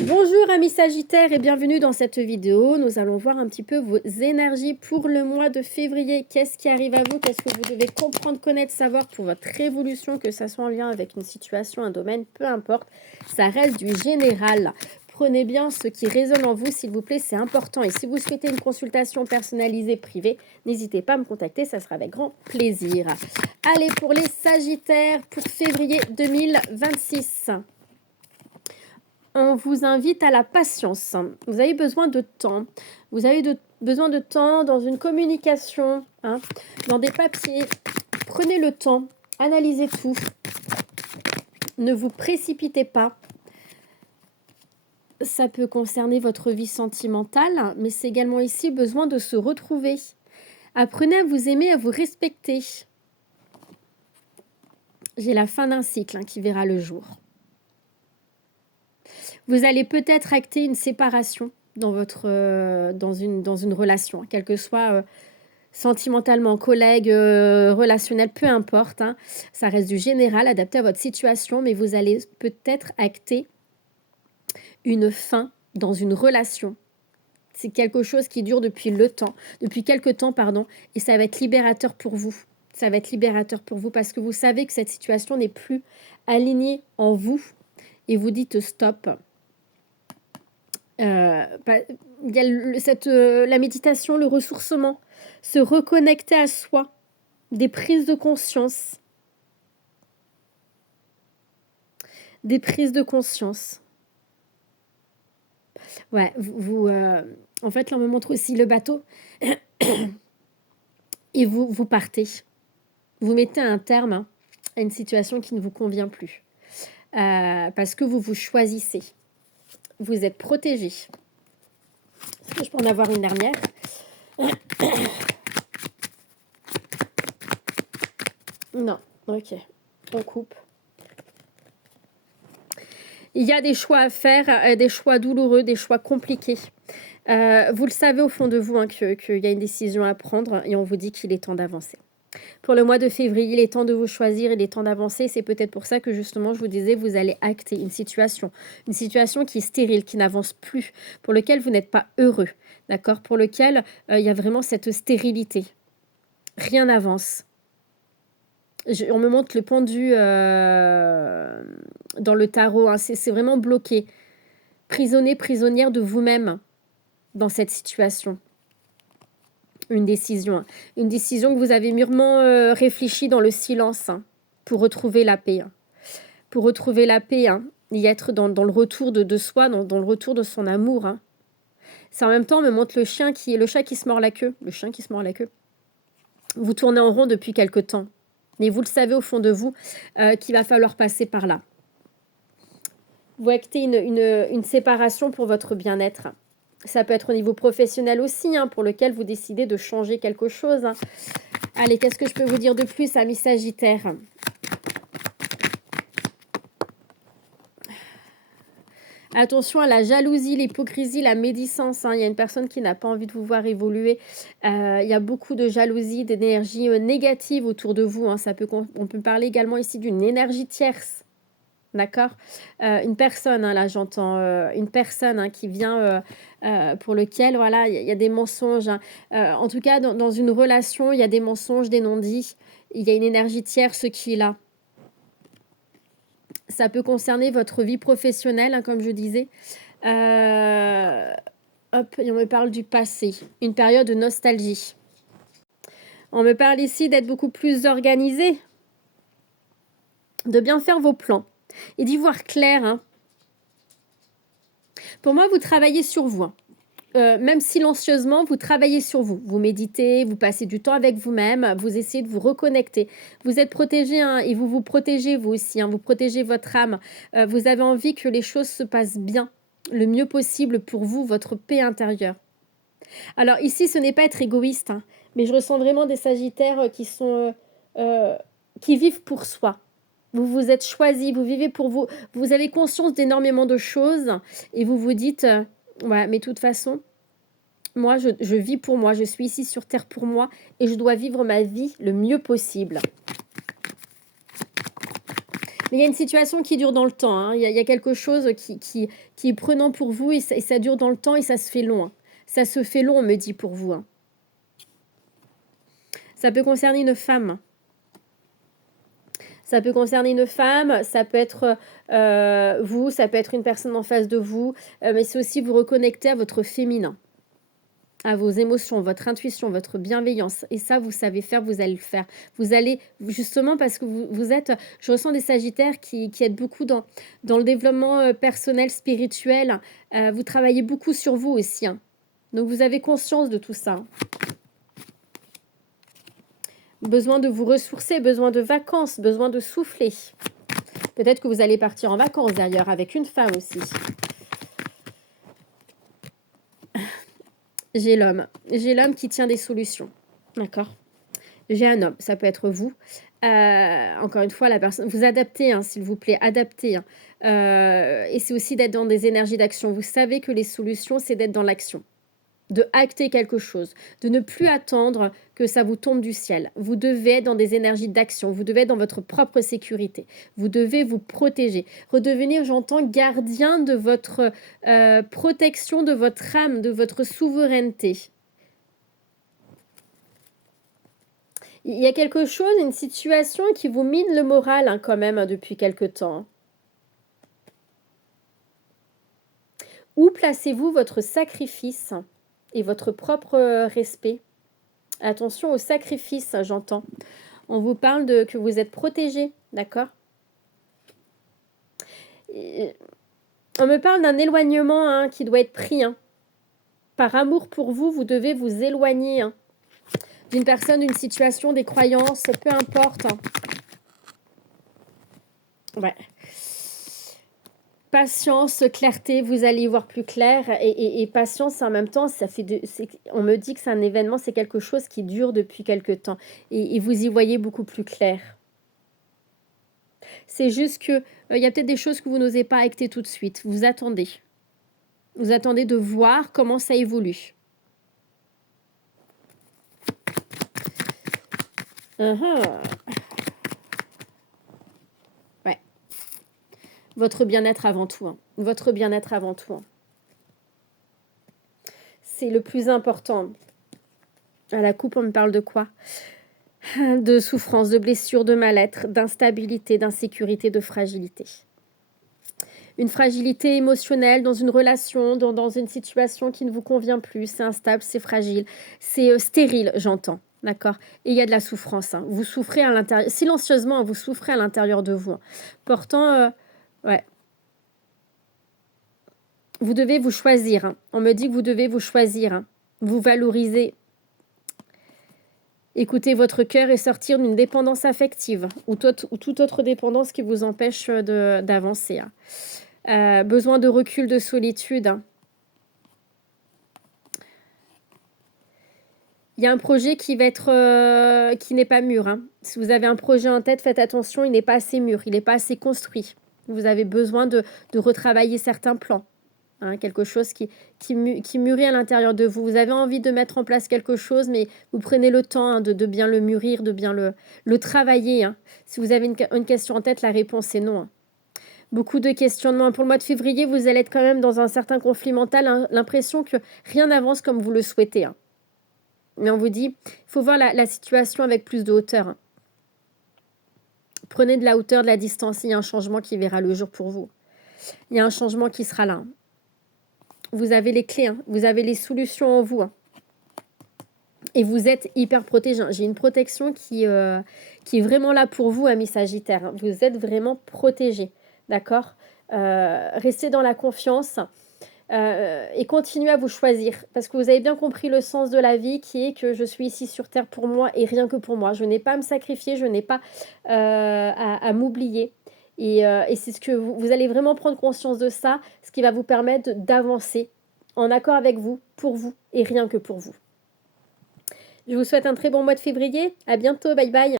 Bonjour amis Sagittaires et bienvenue dans cette vidéo. Nous allons voir un petit peu vos énergies pour le mois de février. Qu'est-ce qui arrive à vous? Qu'est-ce que vous devez comprendre, connaître, savoir pour votre évolution, que ça soit en lien avec une situation, un domaine, peu importe. Ça reste du général. Prenez bien ce qui résonne en vous, s'il vous plaît, c'est important. Et si vous souhaitez une consultation personnalisée privée, n'hésitez pas à me contacter, ça sera avec grand plaisir. Allez, pour les Sagittaires, pour février 2026. On vous invite à la patience. Vous avez besoin de temps. Vous avez besoin de temps dans une communication, dans des papiers. Prenez le temps, analysez tout. Ne vous précipitez pas. Ça peut concerner votre vie sentimentale, mais c'est également ici besoin de se retrouver. Apprenez à vous aimer, à vous respecter. J'ai la fin d'un cycle qui verra le jour. Vous allez peut-être acter une séparation dans une relation, quelle que soit sentimentalement, collègue, relationnel, peu importe. Ça reste du général, adapté à votre situation, mais vous allez peut-être acter une fin dans une relation. C'est quelque chose qui dure depuis quelque temps, et ça va être libérateur pour vous. Ça va être libérateur pour vous parce que vous savez que cette situation n'est plus alignée en vous et vous dites stop. Il y a la méditation, le ressourcement, se reconnecter à soi, des prises de conscience. Des prises de conscience. Ouais, en fait, là, on me montre aussi le bateau. Et vous partez. Vous mettez un terme à une situation qui ne vous convient plus. Parce que vous choisissez. Vous êtes protégé. Est-ce que je peux en avoir une dernière? Non, ok. On coupe. Il y a des choix à faire, des choix douloureux, des choix compliqués. Vous le savez au fond de vous qu'il y a une décision à prendre et on vous dit qu'il est temps d'avancer. Pour le mois de février, il est temps de vous choisir, il est temps d'avancer. C'est peut-être pour ça que justement, je vous disais, vous allez acter une situation qui est stérile, qui n'avance plus, pour lequel vous n'êtes pas heureux, d'accord? Pour lequel il y a vraiment cette stérilité. Rien n'avance. On me montre le pendu dans le tarot, c'est vraiment bloqué. Prisonnier, prisonnière de vous-même dans cette situation. Une décision que vous avez mûrement réfléchi dans le silence pour retrouver la paix. Pour retrouver la paix, y être dans le retour de soi, dans le retour de son amour. C'est en même temps, on me montre le chat qui se mord la queue. Le chien qui se mord la queue. Vous tournez en rond depuis quelque temps. Mais vous le savez au fond de vous qu'il va falloir passer par là. Vous actez une séparation pour votre bien-être. Ça peut être au niveau professionnel aussi, pour lequel vous décidez de changer quelque chose. Allez, qu'est-ce que je peux vous dire de plus, amis Sagittaires? Attention à la jalousie, l'hypocrisie, la médisance. Il y a une personne qui n'a pas envie de vous voir évoluer. Il y a beaucoup de jalousie, d'énergie négative autour de vous. On peut parler également ici d'une énergie tierce. D'accord? Une personne, là j'entends une personne qui vient pour lequel voilà, il y a des mensonges. En tout cas, dans une relation, il y a des mensonges, des non-dits. Il y a une énergie tierce qui est là. Ça peut concerner votre vie professionnelle, comme je disais. Et on me parle du passé. Une période de nostalgie. On me parle ici d'être beaucoup plus organisé. De bien faire vos plans. Et d'y voir clair. Pour moi, vous travaillez sur vous. Même silencieusement, vous travaillez sur vous. Vous méditez, vous passez du temps avec vous-même, vous essayez de vous reconnecter. Vous êtes protégé et vous vous protégez vous aussi. Vous protégez votre âme. Vous avez envie que les choses se passent bien, le mieux possible pour vous, votre paix intérieure. Alors ici, ce n'est pas être égoïste, mais je ressens vraiment des Sagittaires qui vivent pour soi. Vous vous êtes choisi, vous vivez pour vous. Vous avez conscience d'énormément de choses et vous vous dites, ouais, mais de toute façon, moi, je vis pour moi. Je suis ici sur Terre pour moi et je dois vivre ma vie le mieux possible. Mais il y a une situation qui dure dans le temps, hein. Il y a quelque chose qui est prenant pour vous et ça dure dans le temps et ça se fait long, hein. Ça se fait long, on me dit pour vous, hein. Ça peut concerner une femme. Ça peut concerner une femme, ça peut être vous, ça peut être une personne en face de vous, mais c'est aussi vous reconnecter à votre féminin, à vos émotions, votre intuition, votre bienveillance. Et ça, vous savez faire, vous allez le faire. Vous allez, justement, parce que vous êtes, je ressens des sagittaires qui aident beaucoup dans le développement personnel, spirituel. Vous travaillez beaucoup sur vous aussi, hein. Donc, vous avez conscience de tout ça, hein. Besoin de vous ressourcer, besoin de vacances, besoin de souffler. Peut-être que vous allez partir en vacances d'ailleurs avec une femme aussi. J'ai l'homme. J'ai l'homme qui tient des solutions. D'accord? J'ai un homme. Ça peut être vous. Encore une fois, la personne. Vous adaptez, hein, s'il vous plaît. Adaptez, hein. Et c'est aussi d'être dans des énergies d'action. Vous savez que les solutions, c'est d'être dans l'action. De acter quelque chose, de ne plus attendre que ça vous tombe du ciel. Vous devez être dans des énergies d'action, vous devez être dans votre propre sécurité, vous devez vous protéger, redevenir, j'entends, gardien de votre protection, de votre âme, de votre souveraineté. Il y a quelque chose, une situation qui vous mine le moral, hein, quand même, hein, depuis quelque temps. Où placez-vous votre sacrifice et votre propre respect? Attention au sacrifice, j'entends. On vous parle de que vous êtes protégé, d'accord? On me parle d'un éloignement, hein, qui doit être pris, hein. Par amour pour vous, vous devez vous éloigner, hein, d'une personne, d'une situation, des croyances, peu importe, hein. Ouais. Patience, clarté, vous allez y voir plus clair et patience en même temps, on me dit que c'est un événement, c'est quelque chose qui dure depuis quelque temps et vous y voyez beaucoup plus clair. C'est juste que il y a peut-être des choses que vous n'osez pas acter tout de suite. Vous attendez. Vous attendez de voir comment ça évolue. Ouais. Votre bien-être avant tout, hein. Votre bien-être avant tout, hein. C'est le plus important. À la coupe, on me parle de quoi? De souffrance, de blessure, de mal-être, d'instabilité, d'insécurité, de fragilité. Une fragilité émotionnelle dans une relation, dans une situation qui ne vous convient plus. C'est instable, c'est fragile, c'est stérile, j'entends. D'accord? Et il y a de la souffrance, hein. Vous souffrez à l'intérieur, silencieusement, vous souffrez à l'intérieur de vous, hein. Pourtant, ouais. Vous devez vous choisir, hein. On me dit que vous devez vous choisir, hein. Vous valoriser. Écoutez votre cœur et sortir d'une dépendance affective ou toute autre dépendance qui vous empêche d'avancer, hein. Besoin de recul, de solitude, hein. Il y a un projet qui va être qui n'est pas mûr, hein. Si vous avez un projet en tête, faites attention, il n'est pas assez mûr, il n'est pas assez construit. Vous avez besoin de retravailler certains plans, hein, quelque chose qui mûrit à l'intérieur de vous. Vous avez envie de mettre en place quelque chose, mais vous prenez le temps, hein, de bien le mûrir, de bien le travailler, hein. Si vous avez une question en tête, la réponse est non, hein. Beaucoup de questionnements. Pour le mois de février, vous allez être quand même dans un certain conflit mental, hein, l'impression que rien n'avance comme vous le souhaitez, hein. Mais on vous dit, il faut voir la situation avec plus de hauteur, hein. Prenez de la hauteur, de la distance, il y a un changement qui verra le jour pour vous. Il y a un changement qui sera là, hein. Vous avez les clés, hein, vous avez les solutions en vous, hein. Et vous êtes hyper protégé, hein. J'ai une protection qui est vraiment là pour vous, amis Sagittaires, hein. Vous êtes vraiment protégé, d'accord? Restez dans la confiance et continuez à vous choisir parce que vous avez bien compris le sens de la vie qui est que je suis ici sur terre pour moi et rien que pour moi. Je n'ai pas à me sacrifier, je n'ai pas à m'oublier. Et c'est ce que vous allez vraiment prendre conscience de ça, ce qui va vous permettre d'avancer en accord avec vous, pour vous et rien que pour vous. Je vous souhaite un très bon mois de février. À bientôt. Bye bye.